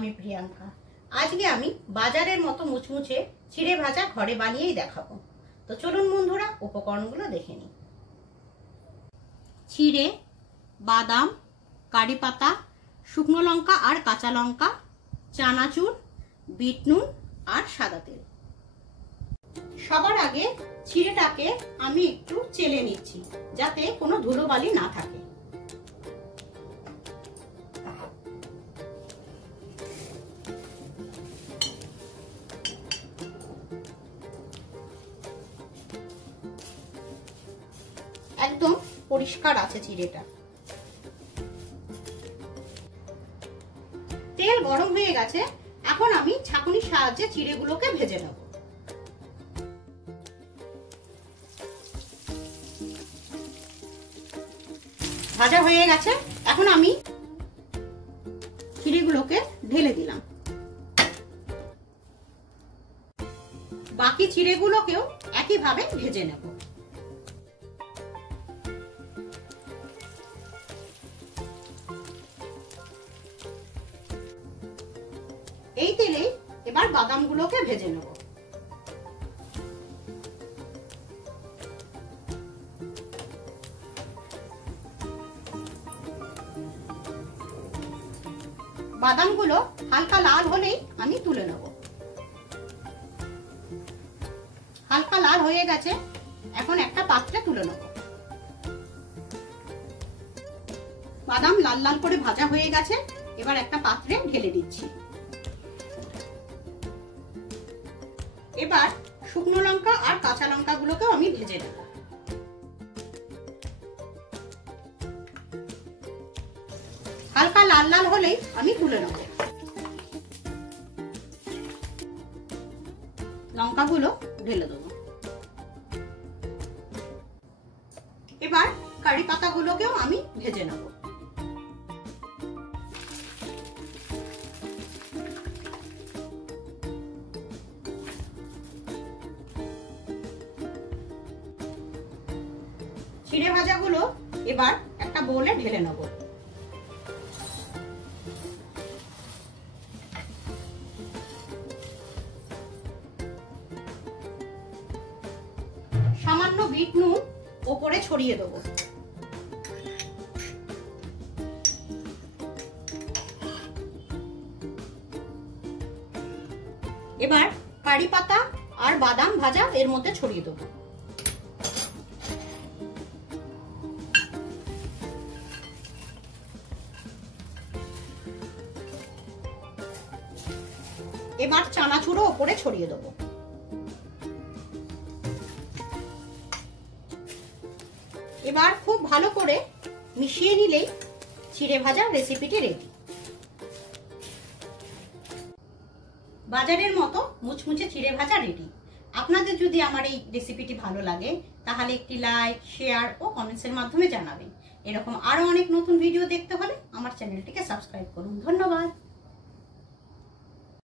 আমি প্রিয়াঙ্কা। আজকে আমি বাজারের মতো মুচমুচে চিড়ে ভাজা ঘরে বানিয়েই দেখাবো। তো চলুন বন্ধুরা, উপকরণগুলো দেখে নিই। চিড়ে, বাদাম, কারি পাতা, শুকনো লঙ্কা আর কাঁচা লঙ্কা, চানাচুর, বিট নুন আর সাদা তেল। সবার আগে চিড়েটাকে আমি একটু চেলে নিচ্ছি, যাতে কোনো ধুলোবালি না থাকে। একদম পরিষ্কার আছে চিড়েটা। তেল গরম হয়ে গেছে, এখন আমি ছাঁকুনির সাহায্যে চিড়েগুলোকে ভেজে নেব। ভাজা হয়ে গেছে, এখন আমি চিড়েগুলোকে ঢেলে দিলাম। বাকি চিড়েগুলোকেও একইভাবে ভেজে নেব। এই তেলে এবার বাদামগুলোকে ভেজে নেব। বাদামগুলো হালকা লাল হলেই আমি তুলে নেব। হালকা লাল হয়ে গেছে, এখন একটা পাত্রে তুলে নেব। বাদাম লাল লাল করে ভাজা হয়ে গেছে, এবার একটা পাত্রে ঢেলে দিচ্ছি। এবার শুকনো লঙ্কা আর কাঁচা লঙ্কাগুলোকেও আমি ভেজে নেব। হালকা লাল লাল হলেই আমি তুলে নেব। লঙ্কাগুলো ঢেলে দেবো। এবার কারি পাতাগুলোকেও আমি ভেজে নেব। চিড়ে ভাজাগুলো এবার একটা বোলে ঢেলে নেব। সামান্য বিট নুন ওপরে ছড়িয়ে দেব। এবার কারি পাতা আর বাদাম ভাজা এর মধ্যে ছড়িয়ে দেব। এবার চানাচুরও ওপরে ছড়িয়ে দেব। এবার খুব ভালো করে মিশিয়ে নিলেই চিড়ে ভাজা রেসিপিটি রেডি। বাজারের মতো মুচমুচে চিড়ে ভাজা রেডি। আপনাদের যদি আমার এই রেসিপিটি ভালো লাগে তাহলে একটি লাইক, শেয়ার ও কমেন্টসের মাধ্যমে জানাবেন। এরকম আরো অনেক নতুন ভিডিও দেখতে হলে আমার চ্যানেলটিকে সাবস্ক্রাইব করুন। ধন্যবাদ।